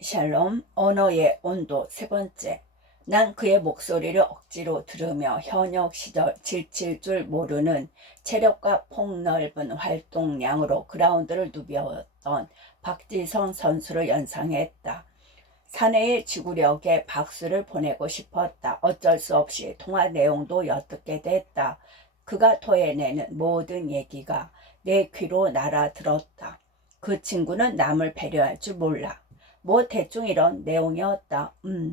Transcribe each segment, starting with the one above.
샬롬, 언어의 온도 세 번째. 난 그의 목소리를 억지로 들으며 현역 시절 지칠 줄 모르는 체력과 폭넓은 활동량으로 그라운드를 누볐던 박지성 선수를 연상했다. 사내의 지구력에 박수를 보내고 싶었다. 어쩔 수 없이 통화 내용도 엿듣게 됐다. 그가 토해내는 모든 얘기가 내 귀로 날아들었다. 그 친구는 남을 배려할 줄 몰라. 뭐 대충 이런 내용이었다.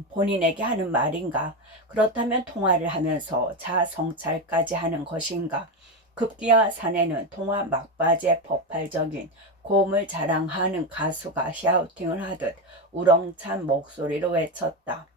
본인에게 하는 말인가? 그렇다면 통화를 하면서 자성찰까지 하는 것인가? 급기야 사내는 통화 막바지에 폭발적인 고음을 자랑하는 가수가 샤우팅을 하듯 우렁찬 목소리로 외쳤다.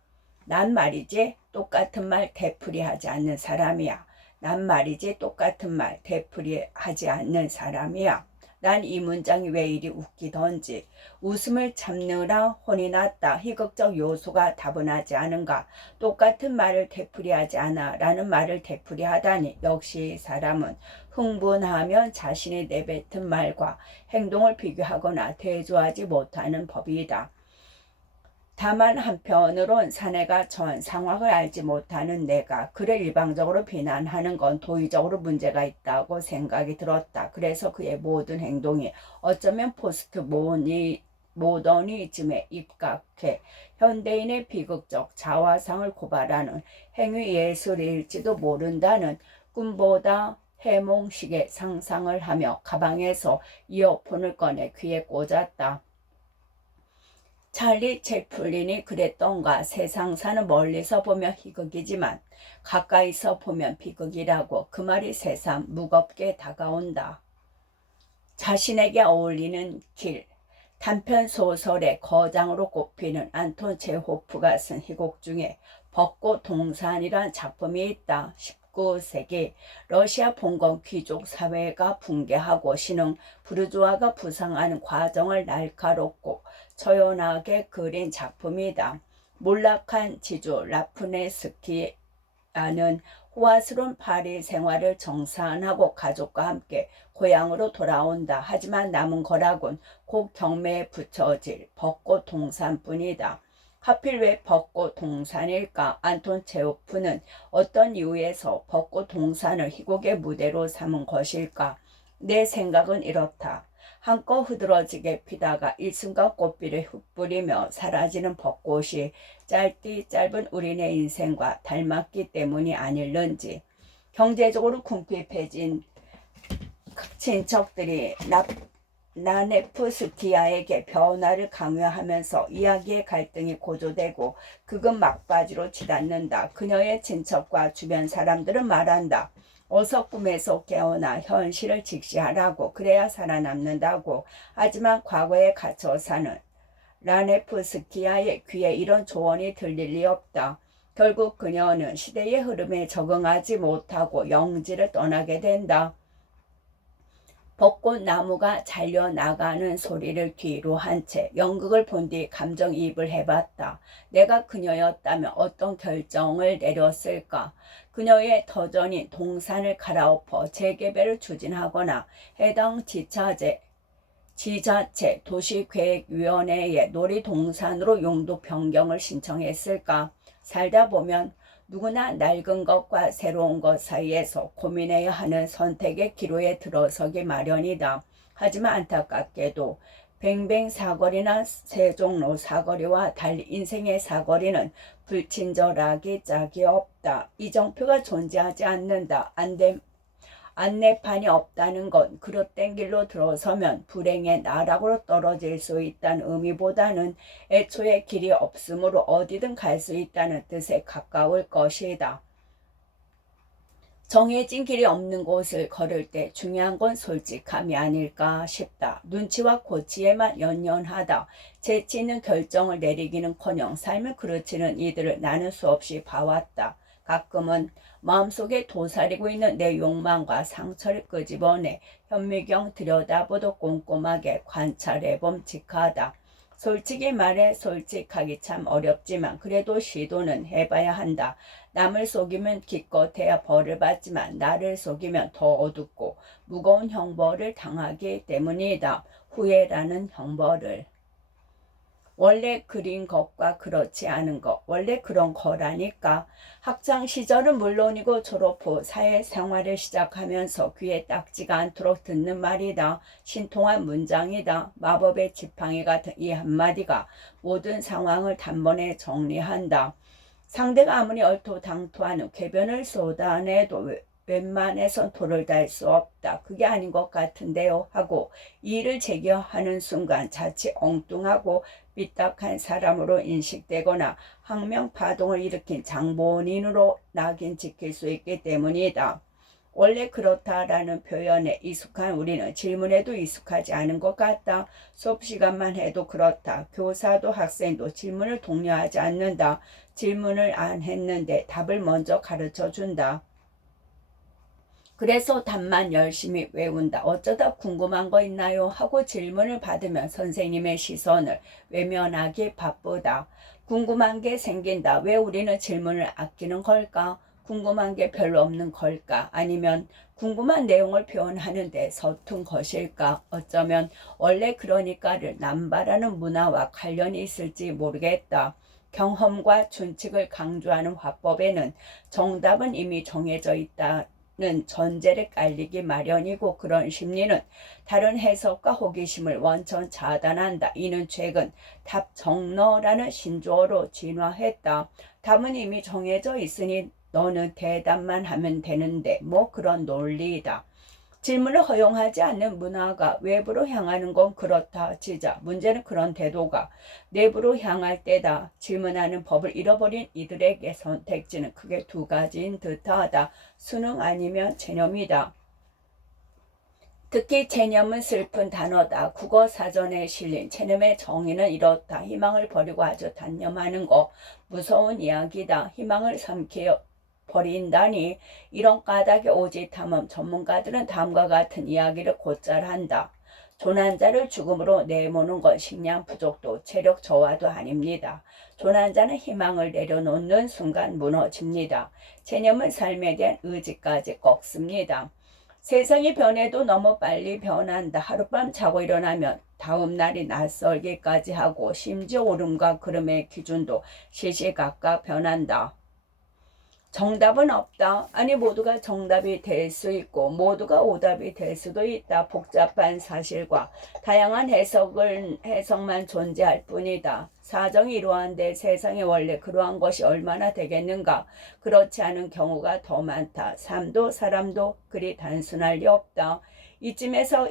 난 말이지 똑같은 말 되풀이하지 않는 사람이야. 난 말이지 똑같은 말 되풀이하지 않는 사람이야. 난 이 문장이 왜 이리 웃기던지 웃음을 참느라 혼이 났다. 희극적 요소가 다분하지 않은가. 똑같은 말을 되풀이하지 않아 라는 말을 되풀이하다니 역시 사람은 흥분하면 자신이 내뱉은 말과 행동을 비교하거나 대조하지 못하는 법이다. 다만 한편으론 사내가 처한 상황을 알지 못하는 내가 그를 일방적으로 비난하는 건 도의적으로 문제가 있다고 생각이 들었다. 그래서 그의 모든 행동이 어쩌면 포스트 모더니즘에 입각해 현대인의 비극적 자화상을 고발하는 행위예술일지도 모른다는 꿈보다 해몽식의 상상을 하며 가방에서 이어폰을 꺼내 귀에 꽂았다. 찰리 채플린이 그랬던가. 세상사는 멀리서 보면 희극이지만 가까이서 보면 비극이라고. 그 말이 새삼 무겁게 다가온다. 자신에게 어울리는 길. 단편 소설의 거장으로 꼽히는 안톤 체호프가 쓴 희곡 중에 벚꽃 동산이란 작품이 있다. 19세기 러시아 봉건 귀족 사회가 붕괴하고 신흥 부르주아가 부상하는 과정을 날카롭고 처연하게 그린 작품이다. 몰락한 지주 라프네스키아는 호화스러운 파리 생활을 정산하고 가족과 함께 고향으로 돌아온다. 하지만 남은 거라곤 곧 경매에 붙여질 벚꽃 동산뿐이다. 하필 왜 벚꽃 동산일까? 안톤 체호프는 어떤 이유에서 벚꽃 동산을 희곡의 무대로 삼은 것일까? 내 생각은 이렇다. 한껏 흐드러지게 피다가 일순간 꽃비를 흩뿌리며 사라지는 벚꽃이 짧디 짧은 우리네 인생과 닮았기 때문이 아닐는지. 경제적으로 궁핍해진 친척들이 나네프스키아에게 변화를 강요하면서 이야기의 갈등이 고조되고 극은 막바지로 치닫는다. 그녀의 친척과 주변 사람들은 말한다. 어서 꿈에서 깨어나 현실을 직시하라고. 그래야 살아남는다고. 하지만 과거에 갇혀 사는 라네프스키아의 귀에 이런 조언이 들릴 리 없다. 결국 그녀는 시대의 흐름에 적응하지 못하고 영지를 떠나게 된다. 벚꽃나무가 잘려나가는 소리를 뒤로 한 채 연극을 본 뒤 감정이입을 해봤다. 내가 그녀였다면 어떤 결정을 내렸을까? 그녀의 터전인 동산을 갈아엎어 재개발을 추진하거나 해당 지자체 도시계획위원회에 놀이동산으로 용도 변경을 신청했을까? 살다 보면 누구나 낡은 것과 새로운 것 사이에서 고민해야 하는 선택의 기로에 들어서기 마련이다. 하지만 안타깝게도 뱅뱅 사거리나 세종로 사거리와 달리 인생의 사거리는 불친절하기 짝이 없다. 이정표가 존재하지 않는다. 안내판이 없다는 건 그릇된 길로 들어서면 불행의 나락으로 떨어질 수 있다는 의미보다는 애초에 길이 없으므로 어디든 갈 수 있다는 뜻에 가까울 것이다. 정해진 길이 없는 곳을 걸을 때 중요한 건 솔직함이 아닐까 싶다. 눈치와 고치에만 연연하다 재치 있는 결정을 내리기는커녕 삶을 그르치는 이들을 나는 수없이 봐왔다. 가끔은 마음속에 도사리고 있는 내 욕망과 상처를 끄집어내 현미경 들여다보도 꼼꼼하게 관찰해봄직하다. 솔직히 말해 솔직하기 참 어렵지만 그래도 시도는 해봐야 한다. 남을 속이면 기껏해야 벌을 받지만 나를 속이면 더 어둡고 무거운 형벌을 당하기 때문이다. 후회라는 형벌을. 원래 그린 것과 그렇지 않은 것, 원래 그런 거라니까. 학창 시절은 물론이고 졸업 후 사회생활을 시작하면서 귀에 딱지가 않도록 듣는 말이다. 신통한 문장이다. 마법의 지팡이 같은 이 한마디가 모든 상황을 단번에 정리한다. 상대가 아무리 얼토당토하는 궤변을 쏟아내도 웬만해선 도를 달 수 없다. 그게 아닌 것 같은데요. 하고 이의를 제기하는 순간 자칫 엉뚱하고 삐딱한 사람으로 인식되거나 항명파동을 일으킨 장본인으로 낙인 찍힐 수 있기 때문이다. 원래 그렇다라는 표현에 익숙한 우리는 질문에도 익숙하지 않은 것 같다. 수업 시간만 해도 그렇다. 교사도 학생도 질문을 독려하지 않는다. 질문을 안 했는데 답을 먼저 가르쳐 준다. 그래서 답만 열심히 외운다. 어쩌다 궁금한 거 있나요? 하고 질문을 받으면 선생님의 시선을 외면하기 바쁘다. 궁금한 게 생긴다. 왜 우리는 질문을 아끼는 걸까? 궁금한 게 별로 없는 걸까? 아니면 궁금한 내용을 표현하는데 서툰 것일까? 어쩌면 원래 그러니까를 남발하는 문화와 관련이 있을지 모르겠다. 경험과 준칙을 강조하는 화법에는 정답은 이미 정해져 있다. 는 전제를 깔리기 마련이고 그런 심리는 다른 해석과 호기심을 원천 차단한다. 이는 최근 답 정너라는 신조어로 진화했다. 답은 이미 정해져 있으니 너는 대답만 하면 되는데 뭐 그런 논리이다. 질문을 허용하지 않는 문화가 외부로 향하는 건 그렇다 치자. 문제는 그런 태도가 내부로 향할 때다. 질문하는 법을 잃어버린 이들에게 선택지는 크게 두 가지인 듯하다. 수능 아니면 체념이다. 특히 체념은 슬픈 단어다. 국어사전에 실린 체념의 정의는 이렇다. 희망을 버리고 아주 단념하는 거 무서운 이야기다. 희망을 삼켜 버린다니. 이런 까닭에 오지 탐험 전문가들은 다음과 같은 이야기를 곧잘 한다. 조난자를 죽음으로 내모는 건 식량 부족도 체력 저하도 아닙니다. 조난자는 희망을 내려놓는 순간 무너집니다. 체념은 삶에 대한 의지까지 꺾습니다. 세상이 변해도 너무 빨리 변한다. 하룻밤 자고 일어나면 다음 날이 낯설기까지 하고 심지어 오름과 구름의 기준도 시시각각 변한다. 정답은 없다. 아니 모두가 정답이 될 수 있고 모두가 오답이 될 수도 있다. 복잡한 사실과 다양한 해석만 존재할 뿐이다. 사정이 이러한데 세상에 원래 그러한 것이 얼마나 되겠는가. 그렇지 않은 경우가 더 많다. 삶도 사람도 그리 단순할 리 없다. 이쯤에서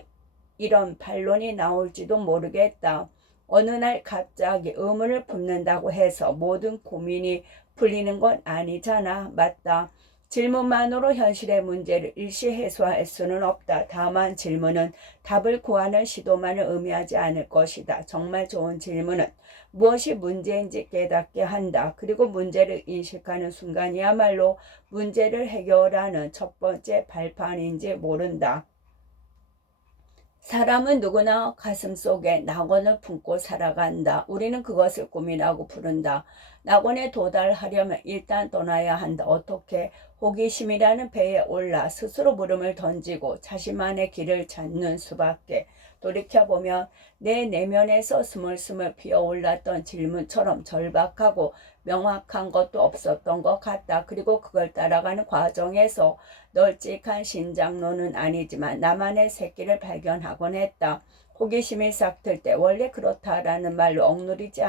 이런 반론이 나올지도 모르겠다. 어느 날 갑자기 의문을 품는다고 해서 모든 고민이 풀리는 건 아니잖아. 맞다. 질문만으로 현실의 문제를 일시 해소할 수는 없다. 다만 질문은 답을 구하는 시도만을 의미하지 않을 것이다. 정말 좋은 질문은 무엇이 문제인지 깨닫게 한다. 그리고 문제를 인식하는 순간이야말로 문제를 해결하는 첫 번째 발판인지 모른다. 사람은 누구나 가슴속에 낙원을 품고 살아간다. 우리는 그것을 꿈이라고 부른다. 낙원에 도달하려면 일단 떠나야 한다. 어떻게? 호기심이라는 배에 올라 스스로 물음을 던지고 자신만의 길을 찾는 수밖에. 돌이켜보면 내 내면에서 스물스물 피어올랐던 질문처럼 절박하고 명확한 것도 없었던 것 같다. 그리고 그걸 따라가는 과정에서 널찍한 신장로는 아니지만 나만의 새끼를 발견하곤 했다. 호기심이 싹틀 때 원래 그렇다라는 말로 억누르지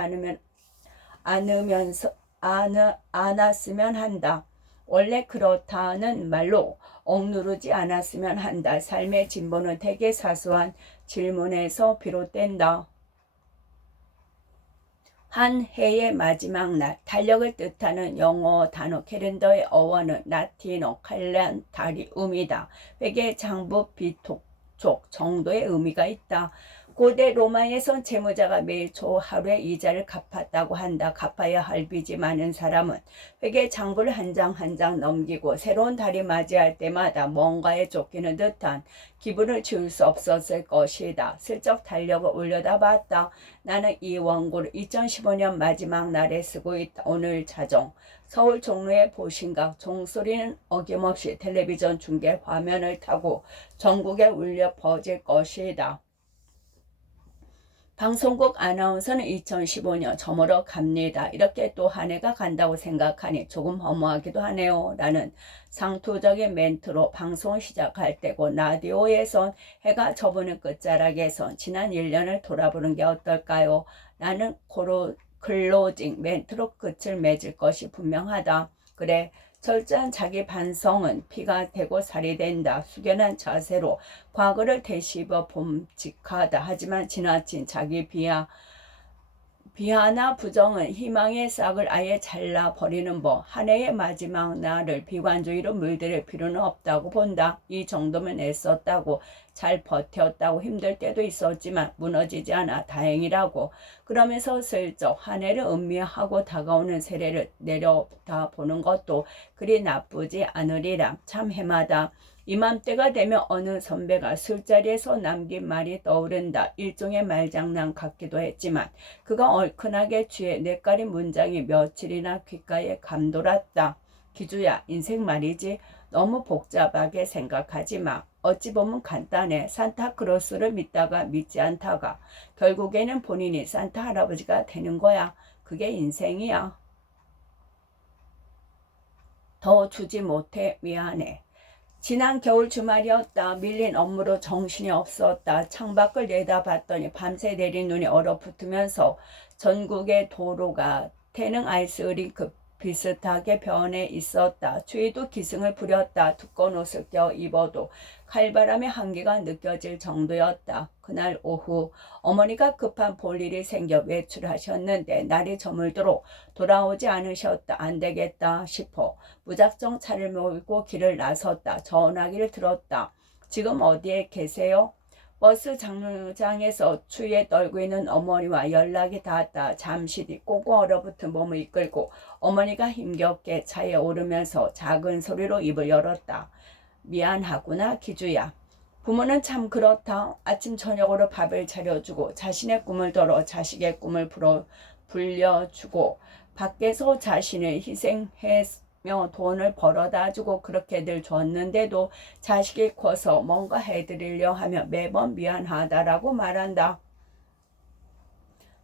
않았으면 한다. 원래 그렇다는 말로 억누르지 않았으면 한다. 삶의 진보는 되게 사소한 질문에서 비롯된다. 한 해의 마지막 날, 달력을 뜻하는 영어 단어 캘린더의 어원은 라틴어 칼렌다리움이다. 회계, 장부, 비톡족 정도의 의미가 있다. 고대 로마에선 채무자가 매일 초 하루의 이자를 갚았다고 한다. 갚아야 할 빚이 많은 사람은 회계 장부를 한 장 한 장 넘기고 새로운 달이 맞이할 때마다 뭔가에 쫓기는 듯한 기분을 지울 수 없었을 것이다. 슬쩍 달력을 올려다봤다. 나는 이 원고를 2015년 마지막 날에 쓰고 있다. 오늘 자정 서울 종로의 보신각 종소리는 어김없이 텔레비전 중계 화면을 타고 전국에 울려 퍼질 것이다. 방송국 아나운서는 2015년 저물어 갑니다. 이렇게 또 한 해가 간다고 생각하니 조금 허무하기도 하네요. 라는 상투적인 멘트로 방송을 시작할 때고, 라디오에선 해가 저무는 끝자락에선 지난 1년을 돌아보는 게 어떨까요? 라는 클로징 멘트로 끝을 맺을 것이 분명하다. 그래, 철저한 자기 반성은 피가 되고 살이 된다. 숙연한 자세로 과거를 되씹어 봄직하다. 하지만 지나친 자기 비하나 부정은 희망의 싹을 아예 잘라버리는 법. 한 해의 마지막 날을 비관주의로 물들일 필요는 없다고 본다. 이 정도면 애썼다고, 잘 버텼다고, 힘들 때도 있었지만 무너지지 않아 다행이라고. 그러면서 슬쩍 한 해를 음미하고 다가오는 세례를 내려다보는 것도 그리 나쁘지 않으리라. 참 해마다 이맘때가 되면 어느 선배가 술자리에서 남긴 말이 떠오른다. 일종의 말장난 같기도 했지만 그가 얼큰하게 취해 뇌까린 문장이 며칠이나 귓가에 감돌았다. 기주야, 인생 말이지 너무 복잡하게 생각하지 마. 어찌 보면 간단해. 산타크로스를 믿다가 믿지 않다가 결국에는 본인이 산타 할아버지가 되는 거야. 그게 인생이야. 더 주지 못해 미안해. 지난 겨울 주말이었다. 밀린 업무로 정신이 없었다. 창밖을 내다봤더니 밤새 내린 눈이 얼어붙으면서 전국의 도로가 태능 아이스링크 비슷하게 변해 있었다. 추위도 기승을 부렸다. 두꺼운 옷을 껴 입어도 칼바람의 한기가 느껴질 정도였다. 그날 오후 어머니가 급한 볼일이 생겨 외출하셨는데 날이 저물도록 돌아오지 않으셨다. 안 되겠다 싶어 무작정 차를 몰고 길을 나섰다. 전화기를 들었다. 지금 어디에 계세요? 버스 정류장에서 추위에 떨고 있는 어머니와 연락이 닿았다. 잠시 뒤 꽁꽁 얼어붙은 몸을 이끌고 어머니가 힘겹게 차에 오르면서 작은 소리로 입을 열었다. 미안하구나 기주야. 부모는 참 그렇다. 아침 저녁으로 밥을 차려주고 자신의 꿈을 덜어 자식의 꿈을 불려주고 밖에서 자신을 희생해서 돈을 벌어다 주고 그렇게들 줬는데도 자식이 커서 뭔가 해드리려 하면 매번 미안하다라고 말한다.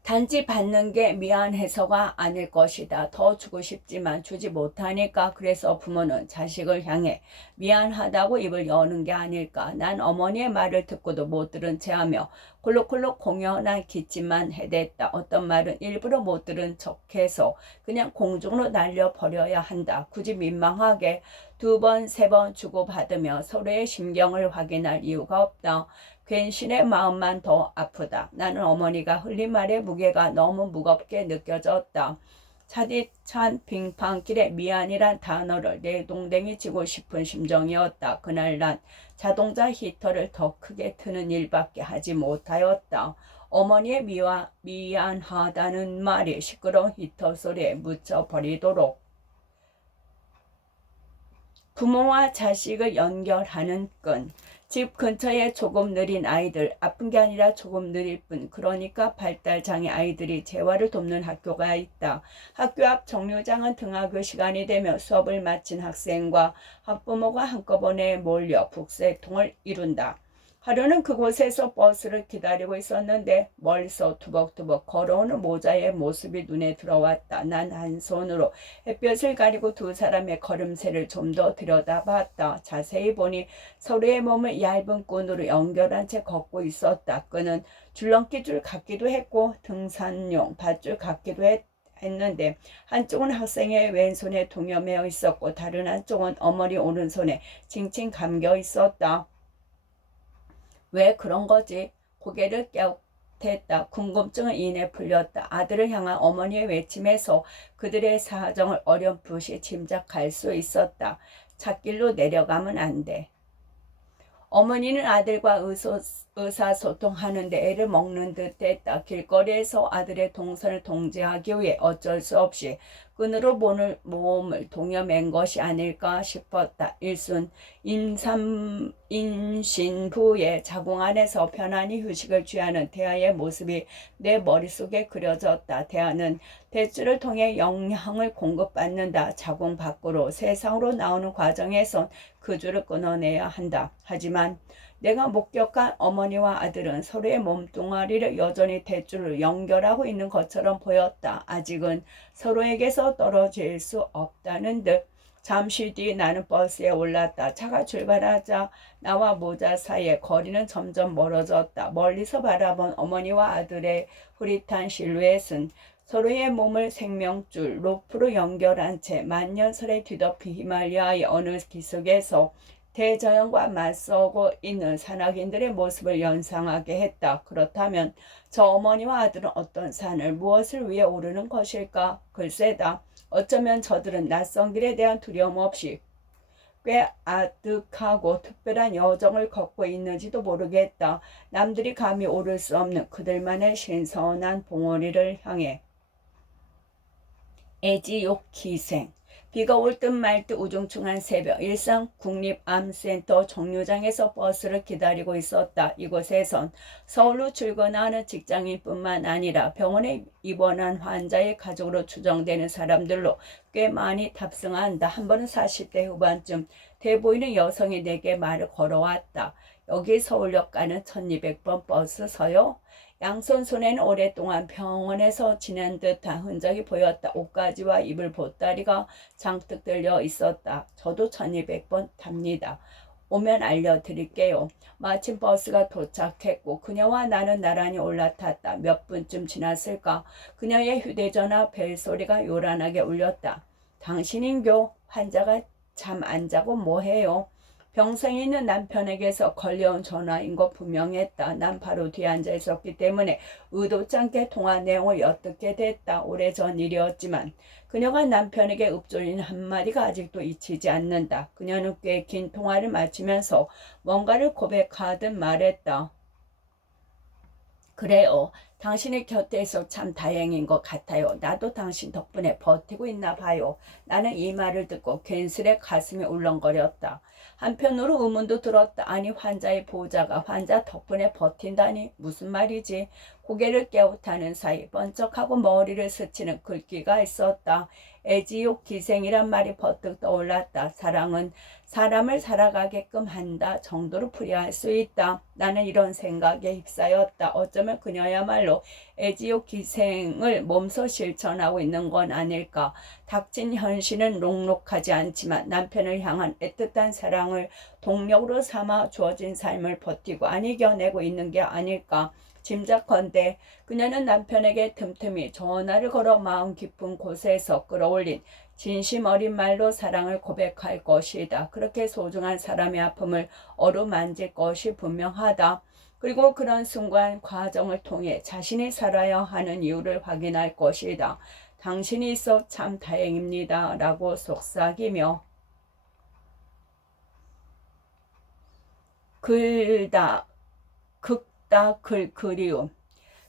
단지 받는 게 미안해서가 아닐 것이다. 더 주고 싶지만 주지 못하니까. 그래서 부모는 자식을 향해 미안하다고 입을 여는 게 아닐까. 난 어머니의 말을 듣고도 못 들은 채하며 콜록콜록 공연한 기침만 해댔다. 어떤 말은 일부러 못 들은 척해서 그냥 공중으로 날려버려야 한다. 굳이 민망하게 2번, 3번 주고받으며 서로의 심경을 확인할 이유가 없다. 괜신의 마음만 더 아프다. 나는 어머니가 흘린 말의 무게가 너무 무겁게 느껴졌다. 차디찬 빙판길에 미안이란 단어를 내동댕이 치고 싶은 심정이었다. 그날 난 자동차 히터를 더 크게 트는 일밖에 하지 못하였다. 어머니의 미안하다는 말이 시끄러운 히터 소리에 묻혀버리도록. 부모와 자식을 연결하는 끈. 집 근처에 조금 느린 아이들, 아픈 게 아니라 조금 느릴 뿐. 그러니까 발달장애 아이들이 재활을 돕는 학교가 있다. 학교 앞 정류장은 등하교 시간이 되면 수업을 마친 학생과 학부모가 한꺼번에 몰려 북새통을 이룬다. 하루는 그곳에서 버스를 기다리고 있었는데 멀리서 투벅투벅 걸어오는 모자의 모습이 눈에 들어왔다. 난 한 손으로 햇볕을 가리고 두 사람의 걸음새를 좀 더 들여다봤다. 자세히 보니 서로의 몸을 얇은 끈으로 연결한 채 걷고 있었다. 끈은 줄넘기 줄 같기도 했고 등산용 밧줄 같기도 했는데 한쪽은 학생의 왼손에 동여매어 있었고 다른 한쪽은 어머니 오른손에 칭칭 감겨 있었다. 왜 그런 거지? 고개를 깨우쳤다. 궁금증은 이내 풀렸다. 아들을 향한 어머니의 외침에서 그들의 사정을 어렴풋이 짐작할 수 있었다. 찻길로 내려가면 안 돼. 어머니는 아들과 의사소통하는데 애를 먹는 듯 했다. 길거리에서 아들의 동선을 통제하기 위해 어쩔 수 없이 끈으로 몸을 동여맨 것이 아닐까 싶었다. 일순 임신부의 자궁 안에서 편안히 휴식을 취하는 대하의 모습이 내 머릿속에 그려졌다. 대하는 뱃줄을 통해 영양을 공급받는다. 자궁 밖으로 세상으로 나오는 과정에선 그 줄을 끊어내야 한다. 하지만 내가 목격한 어머니와 아들은 서로의 몸뚱아리를 여전히 대줄로 연결하고 있는 것처럼 보였다. 아직은 서로에게서 떨어질 수 없다는 듯. 잠시 뒤 나는 버스에 올랐다. 차가 출발하자 나와 모자 사이에 거리는 점점 멀어졌다. 멀리서 바라본 어머니와 아들의 흐릿한 실루엣은 서로의 몸을 생명줄, 로프로 연결한 채 만년설에 뒤덮인 히말라야의 어느 기슭에서 대자연과 맞서고 있는 산악인들의 모습을 연상하게 했다. 그렇다면 저 어머니와 아들은 어떤 산을 무엇을 위해 오르는 것일까? 글쎄다. 어쩌면 저들은 낯선 길에 대한 두려움 없이 꽤 아득하고 특별한 여정을 걷고 있는지도 모르겠다. 남들이 감히 오를 수 없는 그들만의 신선한 봉우리를 향해. 애지욕 기생. 비가 올 듯 말 듯 우중충한 새벽, 일산 국립암센터 정류장에서 버스를 기다리고 있었다. 이곳에선 서울로 출근하는 직장인뿐만 아니라 병원에 입원한 환자의 가족으로 추정되는 사람들로 꽤 많이 탑승한다. 한 번은 40대 후반쯤 돼 보이는 여성이 내게 말을 걸어왔다. 여기 서울역 가는 1200번 버스 서요? 양손 손에는 오랫동안 병원에서 지낸 듯한 흔적이 보였다. 옷가지와 입을 보따리가 장뜩 들려 있었다. 저도 1200번 탑니다. 오면 알려드릴게요. 마침 버스가 도착했고 그녀와 나는 나란히 올라탔다. 몇 분쯤 지났을까? 그녀의 휴대전화 벨소리가 요란하게 울렸다. 당신인교? 환자가 잠 안 자고 뭐해요? 병상에 있는 남편에게서 걸려온 전화인 거 분명했다. 난 바로 뒤에 앉아 있었기 때문에 의도치 않게 통화 내용을 엿듣게 됐다. 오래전 일이었지만 그녀가 남편에게 읊조린 한마디가 아직도 잊히지 않는다. 그녀는 꽤 긴 통화를 마치면서 뭔가를 고백하듯 말했다. 그래요. 당신의 곁에 있어 참 다행인 것 같아요. 나도 당신 덕분에 버티고 있나 봐요. 나는 이 말을 듣고 괜스레 가슴이 울렁거렸다. 한편으로 의문도 들었다. 아니 환자의 보호자가 환자 덕분에 버틴다니 무슨 말이지? 고개를 깨우타는 사이 번쩍하고 머리를 스치는 글귀가 있었다. 애지욕 기생이란 말이 버뜩 떠올랐다. 사랑은 사람을 살아가게끔 한다 정도로 풀이할 수 있다. 나는 이런 생각에 휩싸였다. 어쩌면 그녀야말로 애지욕 기생을 몸소 실천하고 있는 건 아닐까. 닥친 현실은 녹록하지 않지만 남편을 향한 애틋한 사랑을 동력으로 삼아 주어진 삶을 버티고 안 이겨내고 있는 게 아닐까. 짐작컨대 그녀는 남편에게 틈틈이 전화를 걸어 마음 깊은 곳에서 끌어올린 진심 어린 말로 사랑을 고백할 것이다. 그렇게 소중한 사람의 아픔을 어루만질 것이 분명하다. 그리고 그런 순간 과정을 통해 자신이 살아야 하는 이유를 확인할 것이다. 당신이 있어 참 다행입니다. 라고 속삭이며 글다 극다 그리움.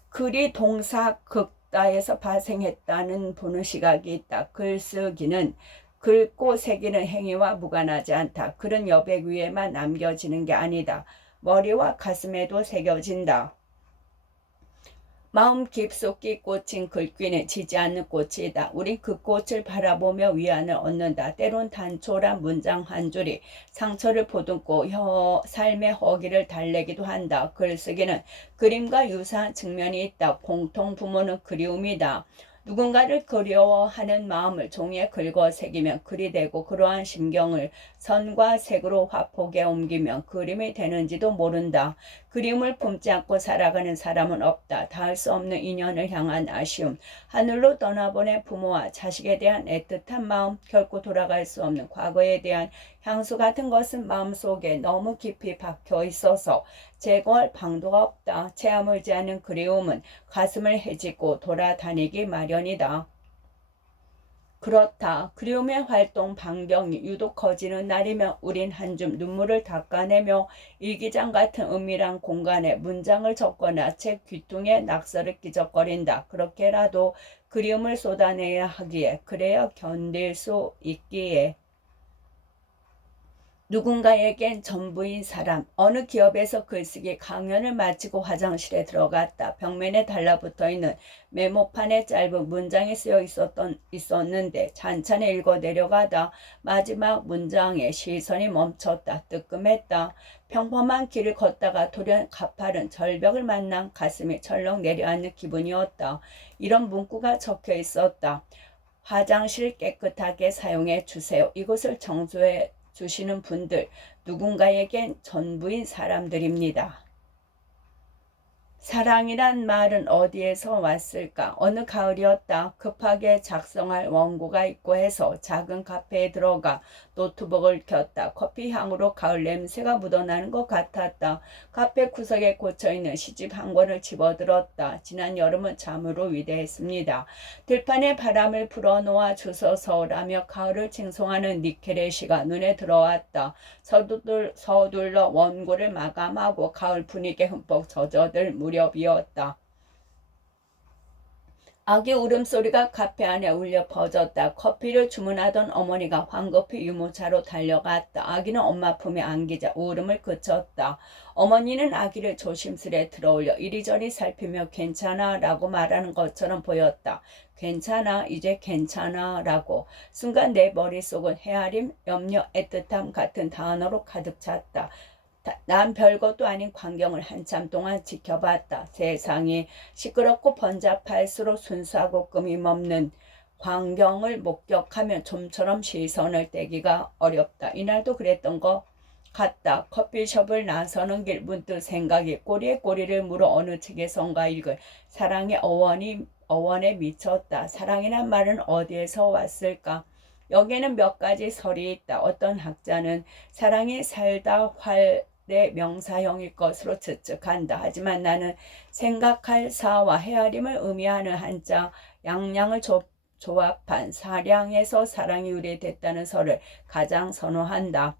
글이 동사 극다에서 발생했다는 보는 시각이 있다. 글쓰기는 긁고 새기는 행위와 무관하지 않다. 글은 여백 위에만 남겨지는 게 아니다. 머리와 가슴에도 새겨진다. 마음 깊숙이 꽂힌 글귀는 지지 않는 꽃이다. 우린 그 꽃을 바라보며 위안을 얻는다. 때론 단촐한 문장 한 줄이 상처를 보듬고 삶의 허기를 달래기도 한다. 글쓰기는 그림과 유사한 측면이 있다. 공통 부모는 그리움이다. 누군가를 그리워하는 마음을 종이에 긁어 새기면 글이 되고 그러한 심경을 선과 색으로 화폭에 옮기면 그림이 되는지도 모른다. 그림을 품지 않고 살아가는 사람은 없다. 닿을 수 없는 인연을 향한 아쉬움, 하늘로 떠나보낸 부모와 자식에 대한 애틋한 마음, 결코 돌아갈 수 없는 과거에 대한 향수 같은 것은 마음속에 너무 깊이 박혀 있어서 제거할 방도가 없다. 채아물지 않은 그리움은 가슴을 헤집고 돌아다니기 마련이다. 그렇다. 그리움의 활동 반경이 유독 커지는 날이면 우린 한 줌 눈물을 닦아내며 일기장 같은 은밀한 공간에 문장을 적거나 책 귀퉁이에 낙서를 끼적거린다. 그렇게라도 그리움을 쏟아내야 하기에, 그래야 견딜 수 있기에. 누군가에겐 전부인 사람. 어느 기업에서 글쓰기 강연을 마치고 화장실에 들어갔다. 벽면에 달라붙어 있는 메모판에 짧은 문장이 쓰여 있었는데 찬찬히 읽어 내려가다 마지막 문장에 시선이 멈췄다. 뜨끔했다. 평범한 길을 걷다가 돌연 가파른 절벽을 만난 가슴이 철렁 내려앉는 기분이었다. 이런 문구가 적혀 있었다. 화장실 깨끗하게 사용해 주세요. 이곳을 청소해 주시는 분들, 누군가에겐 전부인 사람들입니다. 사랑이란 말은 어디에서 왔을까? 어느 가을이었다. 급하게 작성할 원고가 있고 해서 작은 카페에 들어가 노트북을 켰다. 커피 향으로 가을 냄새가 묻어나는 것 같았다. 카페 구석에 꽂혀있는 시집 한 권을 집어들었다. 지난 여름은 참으로 위대했습니다. 들판에 바람을 불어놓아 주서서라며 가을을 칭송하는 니켈의 시가 눈에 들어왔다. 서둘러 원고를 마감하고 가을 분위기에 흠뻑 젖어들 무렵이었다. 아기 울음소리가 카페 안에 울려 퍼졌다. 커피를 주문하던 어머니가 황급히 유모차로 달려갔다. 아기는 엄마 품에 안기자 울음을 그쳤다. 어머니는 아기를 조심스레 들어올려 이리저리 살피며 괜찮아 라고 말하는 것처럼 보였다. 괜찮아, 이제 괜찮아 라고. 순간 내 머릿속은 헤아림, 염려, 애틋함 같은 단어로 가득 찼다. 난 별것도 아닌 광경을 한참 동안 지켜봤다. 세상이 시끄럽고 번잡할수록 순수하고 끊임없는 광경을 목격하면 좀처럼 시선을 떼기가 어렵다. 이날도 그랬던 것 같다. 커피숍을 나서는 길 문득 생각이 꼬리에 꼬리를 물어 어느 책에선가 읽은 사랑의 어원에 미쳤다. 사랑이란 말은 어디에서 왔을까? 여기에는 몇 가지 설이 있다. 어떤 학자는 사랑이 살다 활의 명사형일 것으로 추측한다. 하지만 나는 생각할 사와 헤아림을 의미하는 한자 양량을 조합한 사량에서 사랑이 유래됐다는 설을 가장 선호한다.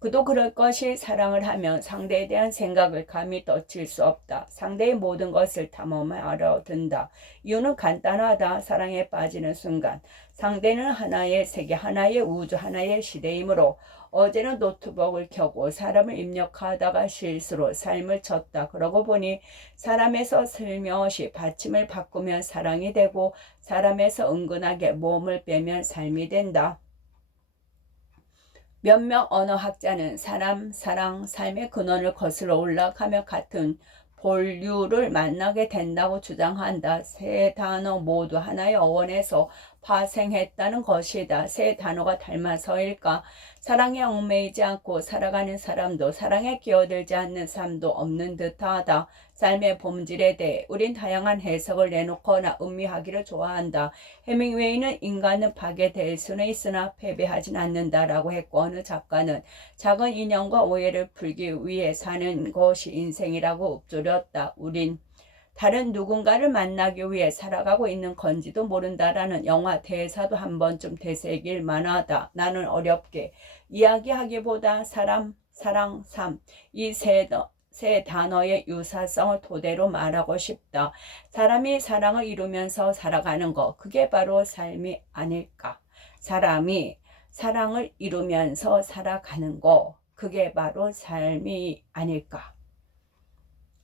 그도 그럴 것이 사랑을 하면 상대에 대한 생각을 감히 떠칠 수 없다. 상대의 모든 것을 탐험해 알아든다. 이유는 간단하다. 사랑에 빠지는 순간 상대는 하나의 세계, 하나의 우주, 하나의 시대이므로 어제는 노트북을 켜고 사람을 입력하다가 실수로 삶을 쳤다. 그러고 보니 사람에서 슬며시 받침을 바꾸면 사랑이 되고 사람에서 은근하게 몸을 빼면 삶이 된다. 몇몇 언어학자는 사람, 사랑, 삶의 근원을 거슬러 올라가며 같은 본류를 만나게 된다고 주장한다. 세 단어 모두 하나의 어원에서 파생했다는 것이다. 세 단어가 닮아서일까? 사랑에 얽매이지 않고 살아가는 사람도 사랑에 끼어들지 않는 삶도 없는 듯하다. 삶의 본질에 대해 우린 다양한 해석을 내놓거나 음미하기를 좋아한다. 해밍웨이는 인간은 파괴될 수는 있으나 패배하진 않는다라고 했고 어느 작가는 작은 인연과 오해를 풀기 위해 사는 것이 인생이라고 읊조렸다. 우린 다른 누군가를 만나기 위해 살아가고 있는 건지도 모른다라는 영화 대사도 한 번쯤 되새길 만하다. 나는 어렵게 이야기하기보다 사람, 사랑, 삶 이 세 단어의 유사성을 토대로 말하고 싶다. 사람이 사랑을 이루면서 살아가는 것, 그게 바로 삶이 아닐까. 사람이 사랑을 이루면서 살아가는 것, 그게 바로 삶이 아닐까.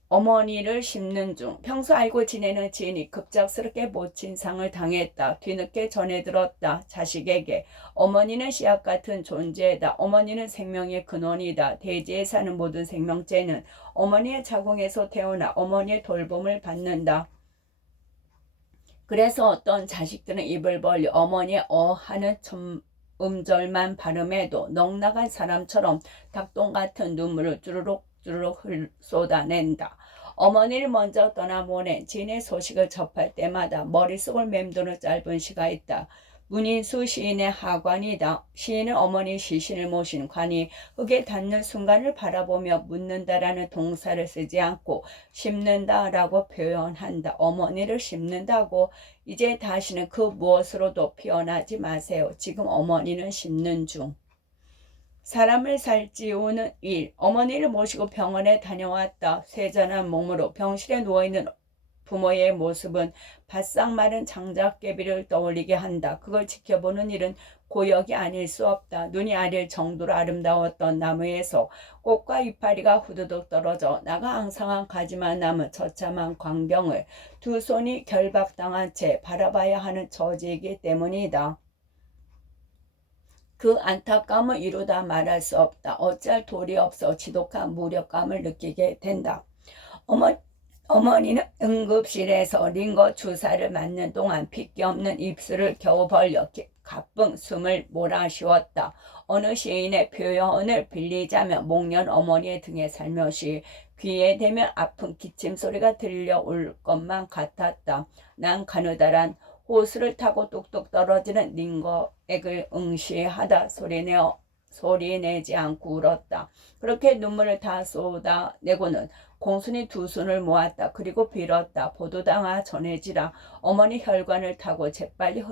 어머니를 씹는 중 평소 알고 지내는 지인이 급작스럽게 모친상을 당했다. 뒤늦게 전해 들었다. 자식에게 어머니는 씨앗 같은 존재다. 어머니는 생명의 근원이다. 대지에 사는 모든 생명체는 어머니의 자궁에서 태어나 어머니의 돌봄을 받는다. 그래서 어떤 자식들은 입을 벌려 어머니의 하는 음절만 발음해도 넋나간 사람처럼 닭똥 같은 눈물을 주르륵 쏟아낸다. 어머니를 먼저 떠나보낸 지인의 소식을 접할 때마다 머릿속을 맴도는 짧은 시가 있다. 문인수 시인의 하관이다. 시인은 어머니 시신을 모신 관이 흙에 닿는 순간을 바라보며 묻는다라는 동사를 쓰지 않고 씹는다라고 표현한다. 어머니를 씹는다고 이제 다시는 그 무엇으로도 표현하지 마세요. 지금 어머니는 씹는 중. 사람을 살찌우는 일. 어머니를 모시고 병원에 다녀왔다. 쇠잔한 몸으로 병실에 누워있는 부모의 모습은 바싹 마른 장작개비를 떠올리게 한다. 그걸 지켜보는 일은 고역이 아닐 수 없다. 눈이 아릴 정도로 아름다웠던 나무에서 꽃과 이파리가 후두둑 떨어져 나가 앙상한 가지만 남은 처참한 광경을 두 손이 결박당한 채 바라봐야 하는 처지이기 때문이다. 그 안타까움을 이루다 말할 수 없다. 어찌할 도리 없어 지독한 무력감을 느끼게 된다. 어머니는 응급실에서 링거 주사를 맞는 동안 핏기 없는 입술을 겨우 벌려 가쁜 숨을 몰아쉬었다. 어느 시인의 표현을 빌리자면 목련 어머니의 등에 살며시 귀에 대면 아픈 기침소리가 들려올 것만 같았다. 난 가느다란 호수를 타고 뚝뚝 떨어지는 링거액을 응시하다 소리내지 않고 울었다. 그렇게 눈물을 다 쏟아내고는 공순이 두 손을 모았다. 그리고 빌었다. 보도당하 전해지라. 어머니 혈관을 타고 재빨리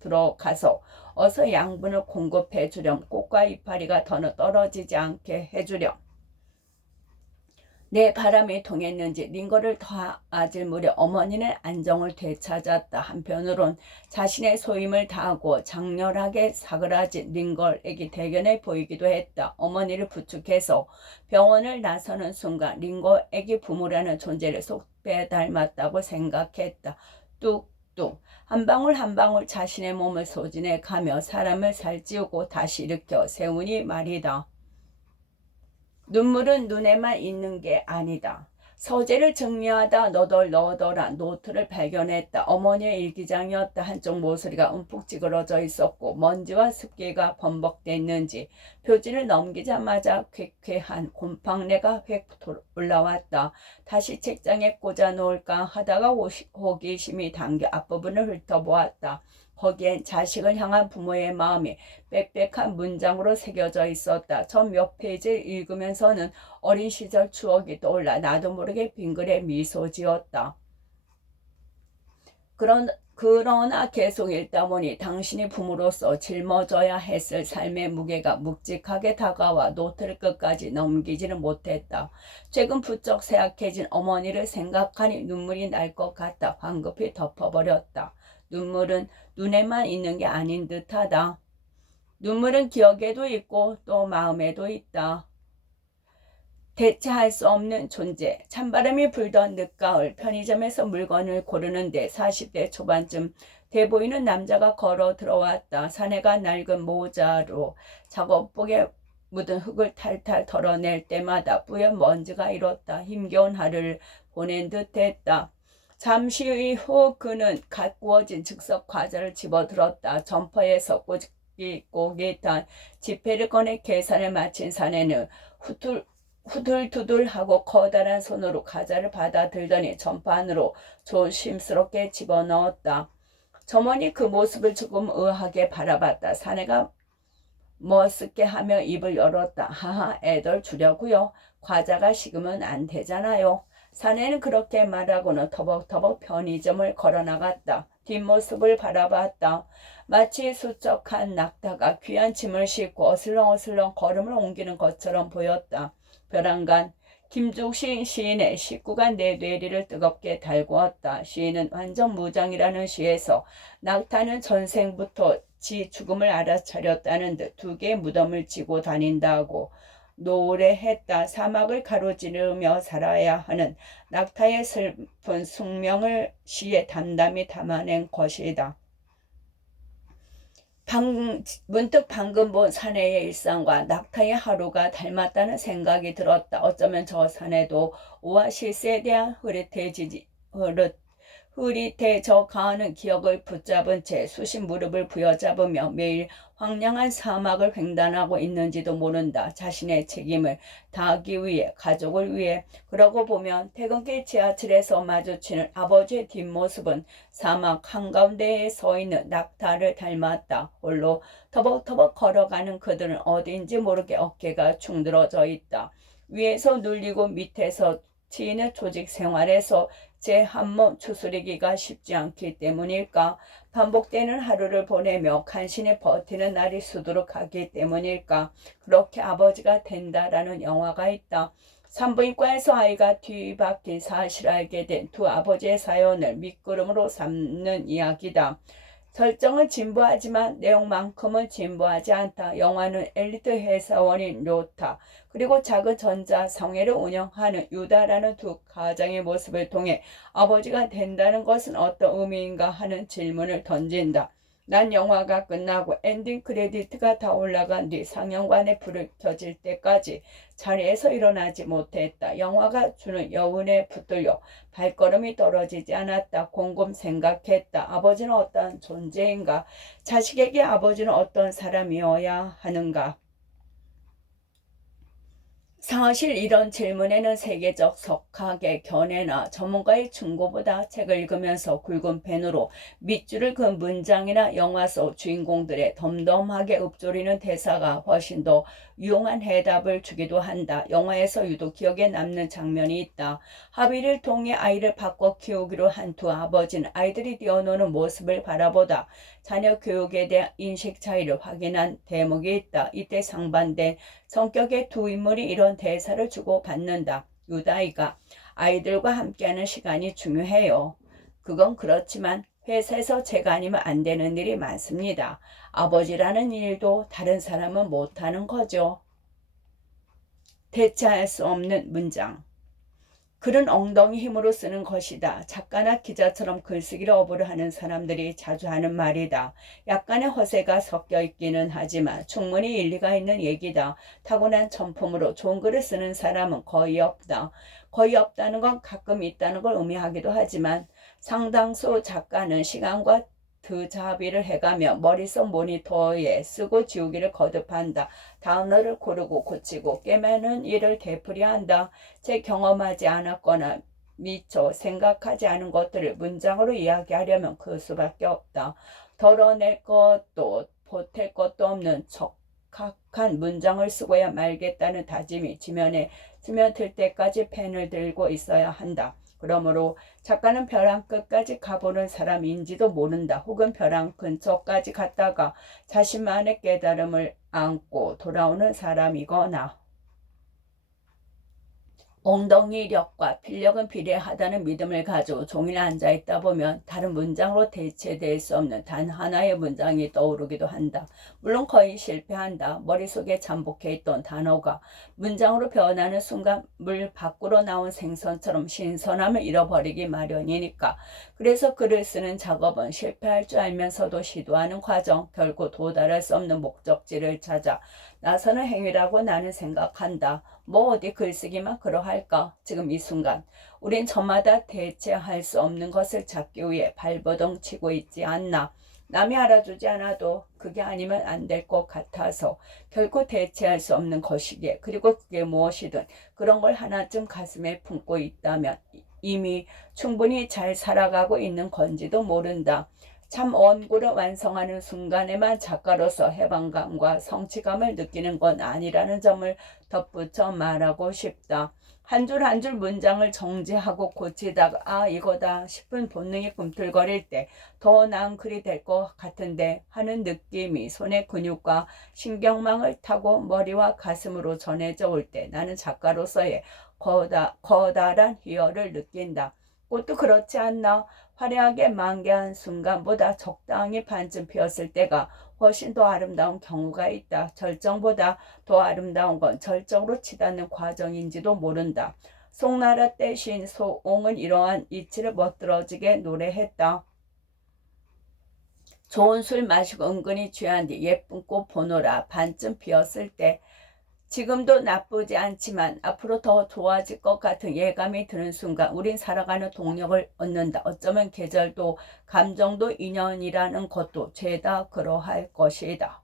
들어가서 어서 양분을 공급해 주렴. 꽃과 이파리가 더 떨어지지 않게 해주렴. 내 바람이 통했는지 링거를 더아질 무렵 어머니는 안정을 되찾았다. 한편으론 자신의 소임을 다하고 장렬하게 사그라진 링거액이 대견해 보이기도 했다. 어머니를 부축해서 병원을 나서는 순간 링거액이 부모라는 존재를 속배 닮았다고 생각했다. 뚝뚝 한 방울 한 방울 자신의 몸을 소진해 가며 사람을 살찌우고 다시 일으켜 세우니 말이다. 눈물은 눈에만 있는 게 아니다. 서재를 정리하다 너덜너덜한 노트를 발견했다. 어머니의 일기장이었다. 한쪽 모서리가 움푹 찌그러져 있었고 먼지와 습기가 범벅됐는지 표지를 넘기자마자 쾌쾌한 곰팡내가 획 올라왔다. 다시 책장에 꽂아 놓을까 하다가 호기심이 당겨 앞부분을 훑어보았다. 거기엔 자식을 향한 부모의 마음이 빽빽한 문장으로 새겨져 있었다. 전 몇 페이지를 읽으면서는 어린 시절 추억이 떠올라 나도 모르게 빙그레 미소 지었다. 그러나 계속 읽다 보니 당신이 부모로서 짊어져야 했을 삶의 무게가 묵직하게 다가와 노트를 끝까지 넘기지는 못했다. 최근 부쩍 쇠약해진 어머니를 생각하니 눈물이 날 것 같아 황급히 덮어버렸다. 눈물은 눈에만 있는 게 아닌 듯하다. 눈물은 기억에도 있고 또 마음에도 있다. 대체할 수 없는 존재. 찬바람이 불던 늦가을 편의점에서 물건을 고르는데 40대 초반쯤 돼 보이는 남자가 걸어 들어왔다. 사내가 낡은 모자로 작업복에 묻은 흙을 탈탈 털어낼 때마다 뿌연 먼지가 일었다. 힘겨운 하루를 보낸 듯했다. 잠시 후 그는 갓 구워진 즉석 과자를 집어들었다. 점퍼에서 꼬깃꼬깃한 지폐를 꺼내 계산을 마친 사내는 후들후들하고 커다란 손으로 과자를 받아들더니 점퍼 안으로 조심스럽게 집어넣었다. 점원이 그 모습을 조금 의아하게 바라봤다. 사내가 머쓱게 하며 입을 열었다. 하하, 애들 주려고요. 과자가 식으면 안 되잖아요. 사내는 그렇게 말하고는 터벅터벅 편의점을 걸어나갔다. 뒷모습을 바라봤다. 마치 수척한 낙타가 귀한 짐을 싣고 어슬렁어슬렁 걸음을 옮기는 것처럼 보였다. 벼랑간 김죽신 시인의 19간 내 뇌리를 뜨겁게 달구었다. 시인은 완전 무장이라는 시에서 낙타는 전생부터 지 죽음을 알아차렸다는 듯 두 개의 무덤을 지고 다닌다고 노래했다. 사막을 가로지르며 살아야 하는 낙타의 슬픈 숙명을 시에 담담히 담아낸 것이다. 문득 방금 본 사내의 일상과 낙타의 하루가 닮았다는 생각이 들었다. 어쩌면 저 사내도 오아시스에 대한 흐릿해져 가는 기억을 붙잡은 채 수십 무릎을 부여잡으며 매일 황량한 사막을 횡단하고 있는지도 모른다. 자신의 책임을 다하기 위해, 가족을 위해. 그러고 보면 퇴근길 지하철에서 마주치는 아버지의 뒷모습은 사막 한가운데에 서 있는 낙타를 닮았다. 홀로 터벅터벅 걸어가는 그들은 어딘지 모르게 어깨가 충들어져 있다. 위에서 눌리고 밑에서 치이는 조직 생활에서 제 한몸 추스리기가 쉽지 않기 때문일까? 반복되는 하루를 보내며 간신히 버티는 날이 수두룩하기 때문일까? 그렇게 아버지가 된다라는 영화가 있다. 산부인과에서 아이가 뒤바뀐 사실을 알게 된 두 아버지의 사연을 밑거름으로 삼는 이야기다. 설정은 진부하지만 내용만큼은 진부하지 않다. 영화는 엘리트 회사원인 료타 그리고 작은 전자성회를 운영하는 유다라는 두 가장의 모습을 통해 아버지가 된다는 것은 어떤 의미인가 하는 질문을 던진다. 난 영화가 끝나고 엔딩 크레디트가 다 올라간 뒤 상영관에 불을 켜질 때까지 자리에서 일어나지 못했다. 영화가 주는 여운에 붙들려 발걸음이 떨어지지 않았다. 곰곰 생각했다. 아버지는 어떤 존재인가? 자식에게 아버지는 어떤 사람이어야 하는가? 사실 이런 질문에는 세계적 석학의 견해나 전문가의 충고보다 책을 읽으면서 굵은 펜으로 밑줄을 그은 문장이나 영화 속 주인공들의 덤덤하게 읊조리는 대사가 훨씬 더 유용한 해답을 주기도 한다. 영화에서 유독 기억에 남는 장면이 있다. 합의를 통해 아이를 바꿔 키우기로 한 두 아버지는 아이들이 뛰어노는 모습을 바라보다 자녀 교육에 대한 인식 차이를 확인한 대목이 있다. 이때 상반된 성격의 두 인물이 이런 대사를 주고받는다. 유다이가 아이들과 함께하는 시간이 중요해요. 그건 그렇지만 회사에서 제가 아니면 안 되는 일이 많습니다. 아버지라는 일도 다른 사람은 못하는 거죠. 대체할 수 없는 문장. 글은 엉덩이 힘으로 쓰는 것이다. 작가나 기자처럼 글쓰기를 업으로 하는 사람들이 자주 하는 말이다. 약간의 허세가 섞여 있기는 하지만 충분히 일리가 있는 얘기다. 타고난 천품으로 좋은 글을 쓰는 사람은 거의 없다. 거의 없다는 건 가끔 있다는 걸 의미하기도 하지만 상당수 작가는 시간과 드자비를 해가며 머릿속 모니터에 쓰고 지우기를 거듭한다. 단어를 고르고 고치고 꿰매는 일을 되풀이한다. 제 경험하지 않았거나 미처 생각하지 않은 것들을 문장으로 이야기하려면 그 수밖에 없다. 덜어낼 것도 보탤 것도 없는 척박한 문장을 쓰고야 말겠다는 다짐이 지면에 스며들 때까지 펜을 들고 있어야 한다. 그러므로 작가는 벼랑 끝까지 가보는 사람인지도 모른다. 혹은 벼랑 근처까지 갔다가 자신만의 깨달음을 안고 돌아오는 사람이거나 엉덩이력과 필력은 비례하다는 믿음을 가지고 종이에 앉아있다 보면 다른 문장으로 대체될 수 없는 단 하나의 문장이 떠오르기도 한다. 물론 거의 실패한다. 머릿속에 잠복해 있던 단어가 문장으로 변하는 순간 물 밖으로 나온 생선처럼 신선함을 잃어버리기 마련이니까. 그래서 글을 쓰는 작업은 실패할 줄 알면서도 시도하는 과정, 결코 도달할 수 없는 목적지를 찾아 나서는 행위라고 나는 생각한다. 뭐 어디 글쓰기만 그러할까? 지금 이 순간 우린 저마다 대체할 수 없는 것을 찾기 위해 발버둥 치고 있지 않나. 남이 알아주지 않아도 그게 아니면 안 될 것 같아서 결코 대체할 수 없는 것이기에 그리고 그게 무엇이든 그런 걸 하나쯤 가슴에 품고 있다면 이미 충분히 잘 살아가고 있는 건지도 모른다. 참 원고를 완성하는 순간에만 작가로서 해방감과 성취감을 느끼는 건 아니라는 점을 덧붙여 말하고 싶다. 한 줄 한 줄 문장을 정지하고 고치다가 아 이거다 싶은 본능이 꿈틀거릴 때 더 나은 글이 될 것 같은데 하는 느낌이 손의 근육과 신경망을 타고 머리와 가슴으로 전해져 올 때 나는 작가로서의 커다란 희열을 느낀다. 꽃도 그렇지 않나? 화려하게 만개한 순간보다 적당히 반쯤 피었을 때가 훨씬 더 아름다운 경우가 있다. 절정보다 더 아름다운 건 절정으로 치닫는 과정인지도 모른다. 송나라 때 시인 소옹은 이러한 이치를 멋들어지게 노래했다. 좋은 술 마시고 은근히 취한 뒤 예쁜 꽃 보노라 반쯤 피었을 때 지금도 나쁘지 않지만 앞으로 더 좋아질 것 같은 예감이 드는 순간 우린 살아가는 동력을 얻는다. 어쩌면 계절도 감정도 인연이라는 것도 죄다 그러할 것이다.